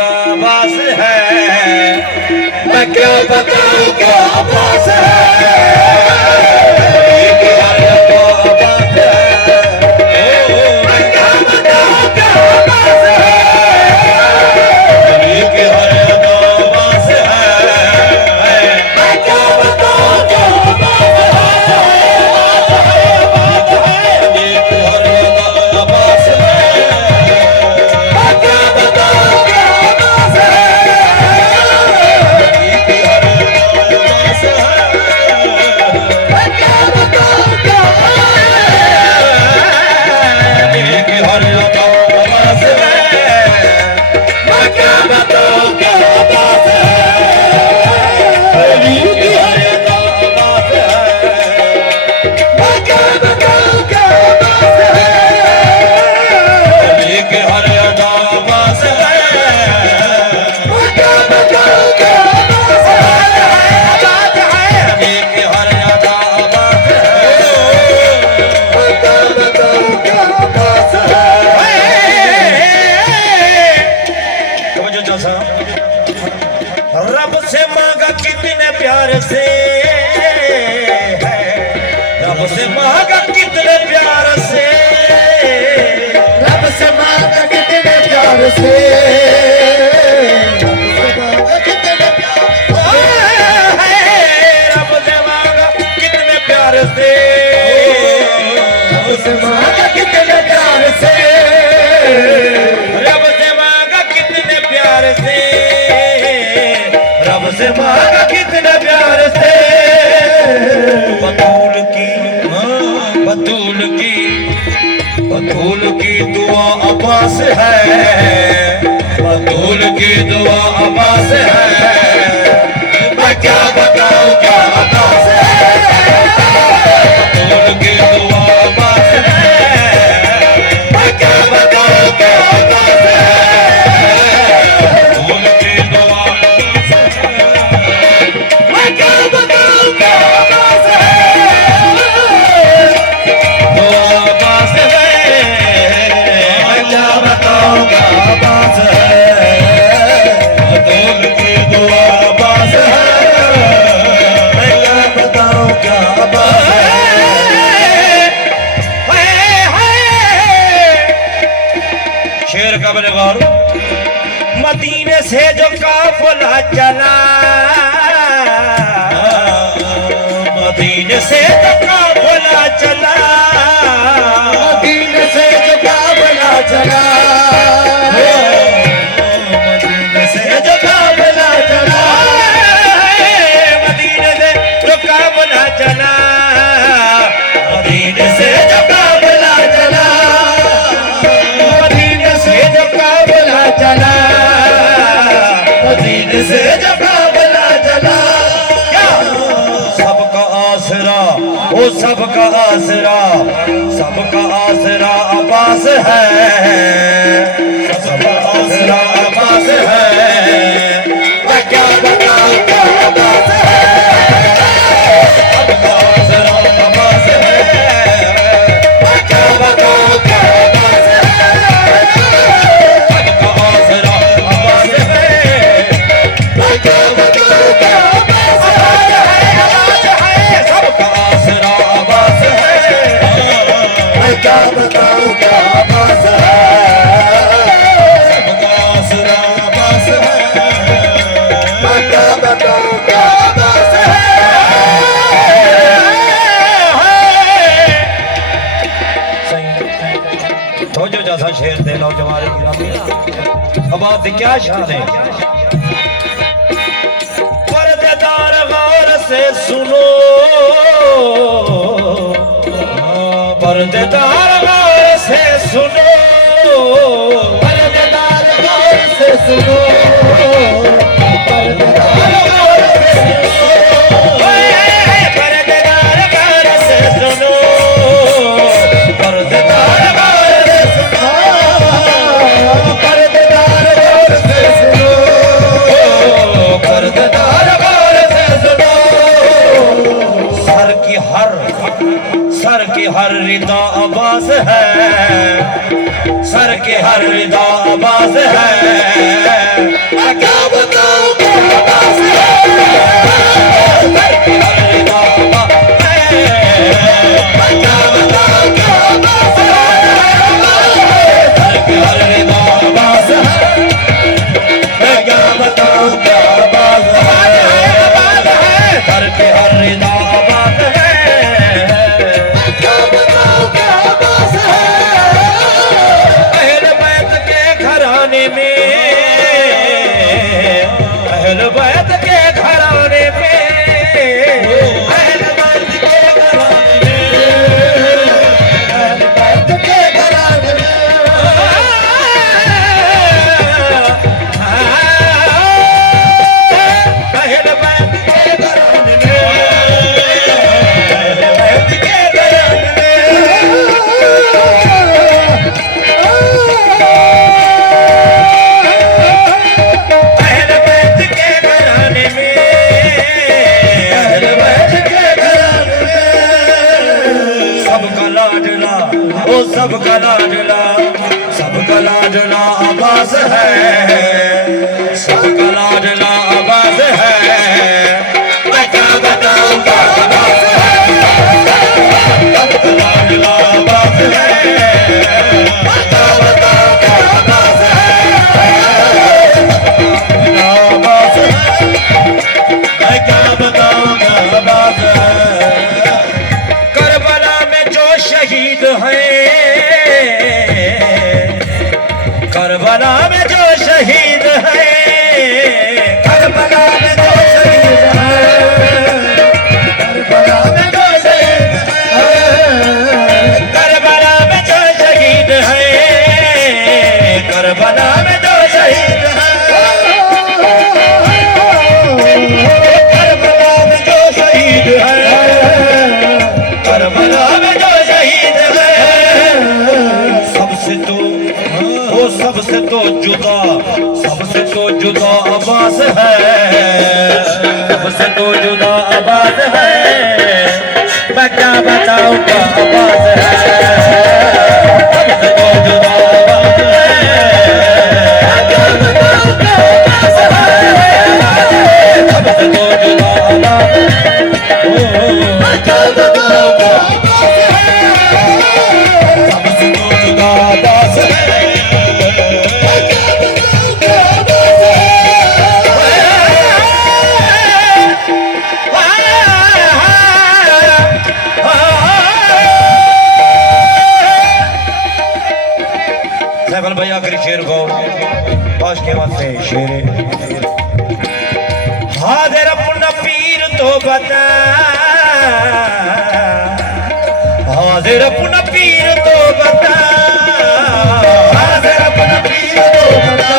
आवाज है, मैं क्या बताऊं क्या आवाज है। रब से मांगा कितने प्यार से है, रब से मांगा कितने प्यार से, रब से मांगा कितने प्यार से, रब से मांगा कितने प्यार से, रब से मांगा कितने प्यार से, रब से मांगा कितने प्यार से, रब से मांगा कितने प्यार से। बतूल की बतूल की बतूल की दुआ अब्बास है, बतूल की दुआ अब्बास है, मैं क्या बताऊं क्या अब्बास है। बतूल की दुआ अब्बास है, मैं क्या बताऊं क्या अब्बास है। बतूल की दुआ अब्बास है, मैं क्या बताऊं क्या अब्बास है। दुआ अब्बास है, मैं क्या बताऊं क्या अब्बास है। बतूल की दुआ अब्बास है, मैं क्या बताऊं क्या अब्बास है। शेर का बने गौर, मदीने से जो काफिला चला, मदीने से जो काफिला चला, मदीने से जो काफिला चला, मदीने से जो काफिला चला, मदीने से जो काफिला चला, मदीने से जो काफिला चला, मदीने से जो काफिला चला, मदीने से जो काफिला चला। सबका आसरा वो सबका आसरा, सबका आसरा अब्बास है, सबका आसरा अब्बास है, मैं क्या बताऊं क्या अब्बास है। सबका आसरा अब्बास है, मैं क्या बताऊं क्या अब्बास है। सबका आसरा अब्बास है, मैं क्या बताऊं क्या अब्बास है। सबका आसरा अब्बास है, मैं क्या बताऊं क्या आवाज है। सबका आसरा अब्बास है, मैं क्या बताऊं क्या आवाज है। तो जो जैसा शेर दे लो जवारे गिरामी, अब बात क्या शान है। पर्देदार गौर से सुनो, पर्देदार गौर से सुनो, पर्देदार गौर से सुनो, पर्देदार गौर से सुनो, पर्देदार गौर से सुनो, पर्देदार गौर से सुनो, पर्देदार गौर से सुनो, पर्देदार गौर से सुनो। सर की हर रिदा आवाज है, सर की हर रिदा आवाज है, है, सबका लाडला आवाज है, मैं क्या बताऊंगा आवाज है, सबका लाडला आवाज है, मैं क्या बताऊंगा आवाज है, आवाज है, मैं क्या बताऊंगा आवाज है। करबला में जो शहीद हैं, करबला में जो शहीद हैं, करबला में जो शहीद हैं, करबला में जो शहीद हैं, करबला में जो शहीद हैं, करबला में जो शहीद हैं, करबला में जो शहीद हैं, करबला में जो शहीद हैं, सबसे तो वो सबसे तो जुदा आवाज है, सबसे तो जुदा आवाज है, मैं क्या बताऊंगा आवाज है, सबसे तो जुदा आवाज है, मैं क्या बताऊंगा आवाज है, सबसे तो जुदा आवाज है, मैं क्या बताऊंगा आवाज है, सबसे तो जुदा आवाज है। सैफल भाई आखिरी शेर को आज के बाद से शेर हाजिर अपना पीर तो बता, हाजिर अपना पीर तो बता, हाजिर अपना पीर तो बता,